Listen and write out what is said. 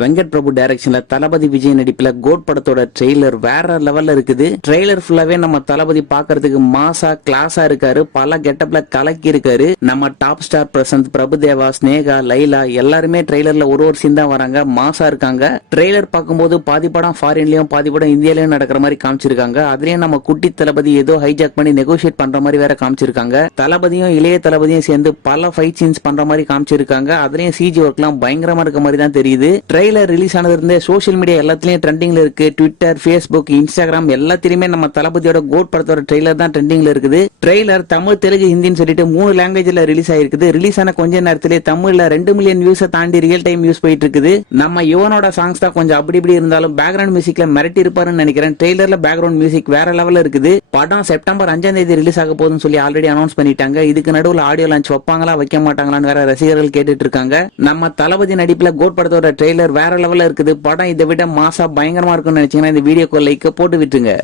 வெங்கட் பிரபு டைரக்ஷன்ல தளபதி விஜய் நடிப்புல கோட் படத்தோட ட்ரெய்லர் வேற லெவல்ல இருக்குது. ட்ரெய்லர் ஃபுல்லாவே நம்ம தளபதி பாக்குறதுக்கு மாசா கிளாஸா இருக்காரு. பல கெட்டப்ல கலக்கி இருக்காரு. நம்ம டாப் ஸ்டார் பிரசந்த் பிரபுதேவா ஸ்னேகா லைலா எல்லாருமே ட்ரெய்லர்ல ஒரு ஒரு சீன் தான் வராங்க. மாசா இருக்காங்க. ட்ரெய்லர் பார்க்கும்போது பாதி படம் ஃபாரின்லயும் பாதி படம் இந்தியாலயும் நடக்கிற மாதிரி காமிச்சிருக்காங்க. அதுலயும் நம்ம குட்டி தளபதி ஏதோ ஹைஜாக் பண்ணி நெகோசியேட் பண்ற மாதிரி வேற காமிச்சிருக்காங்க. தளபதியும் இளைய தளபதியும் சேர்ந்து பல ஃபைட் சீன்ஸ் பண்ற மாதிரி காமிச்சிருக்காங்க. அதுலயும் சிஜி ஒர்க்லாம் பயங்கரமா இருக்க மாதிரி தான் தெரியுது. ட்ரெய்லர் ரிலீஸ் ஆனது சோஷியல் மீடியா எல்லாத்துலேயும் ட்ரெண்டிங்கில் இருக்குது ட்விட்டர் ஃபேஸ்புக் இன்ஸ்டாகிராம் எல்லாத்திலுமே நம்ம தளபதியோட கோட் படத்தோட ட்ரெய்லர் தான் ட்ரெண்டிங்கில் இருக்குது. ட்ரெய்லர் தமிழ் தெலுங்கு ஹிந்தின்னு சொல்லிட்டு மூணு லாங்குவேஜில் ரிலீஸ் ஆயிருக்குது. ரிலீஸ் ஆன கொஞ்ச நேரத்திலே தமிழில் ரெண்டு மில்லியன் வியூஸை தாண்டி ரியல் டைம் வியூஸ் போயிட்டு இருக்குது. நம்ம யுவனோட சாங்ஸ் தான் கொஞ்சம் அப்படி இப்படி இருந்தாலும் பேக்ரவுண்ட் மியூசிக்ல மிரட்டி இருப்பாருன்னு நினைக்கிறேன். ட்ரெய்லரில் பேக்ரவுண்ட் மியூசிக் வேற லெவலில் இருக்குது. படம் செப்டம்பர் அஞ்சாம் தேதி ரிலீஸ் ஆக போகுதுன்னு சொல்லி ஆல்ரெடி அனௌன்ஸ் பண்ணிட்டாங்க. இதுக்கு நடுவில் ஆடியோ லான்ச் வைப்பாங்களா வைக்க மாட்டாங்களான்னு வேற ரசிகர்கள் கேட்டுட்டு இருக்காங்க. நம்ம தளபதி நடிப்பில் கோட் படத்தோட ட்ரெய்லர் வேற லெவலில் இருக்குது. படம் இதை விட மாசா பயங்கரமா இருக்கும்னு நினைச்சீங்கன்னா இந்த வீடியோக்கு லைக்கை போட்டு விட்டுருங்க.